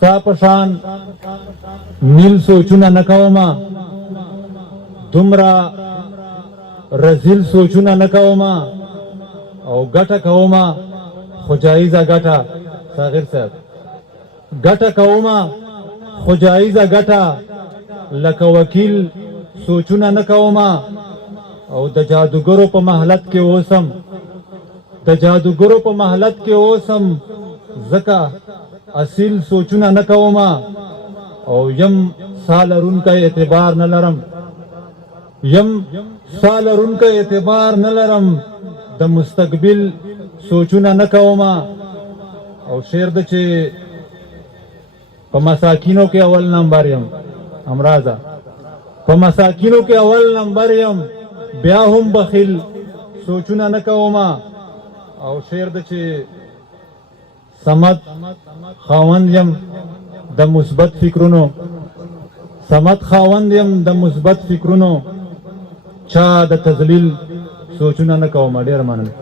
ستا پشان نیل سوچونه نکوما دومره رزیل سوچونه نکوما او ګټه کوما خو جایزه ګټه صاغر صاحب ګټه کوما خو جایزه ګټه لکه وکیل سوچونه نکوما او د جادوګرو په محلت کې اوسم د جادوګرو په محلت کې اوسم ځکه اصیل سوچونه نکوما او یم سالرونکه اعتبار نه لرم یم سالرونکه اعتبار نه لرم د مستقبل سوچونه نکوما او شعر د چې په مساکینو کې اول نمبر یم امراضه په مساکینو کې اول نمبر یم بیا هم بخیل سوچونه نکوما او شعر د چې صمد خاوند یم د مثبت فکرونو صمد خاوند یم د مثبت فکرونو چا د تذلیل سوچونه نکوما ډېر مننه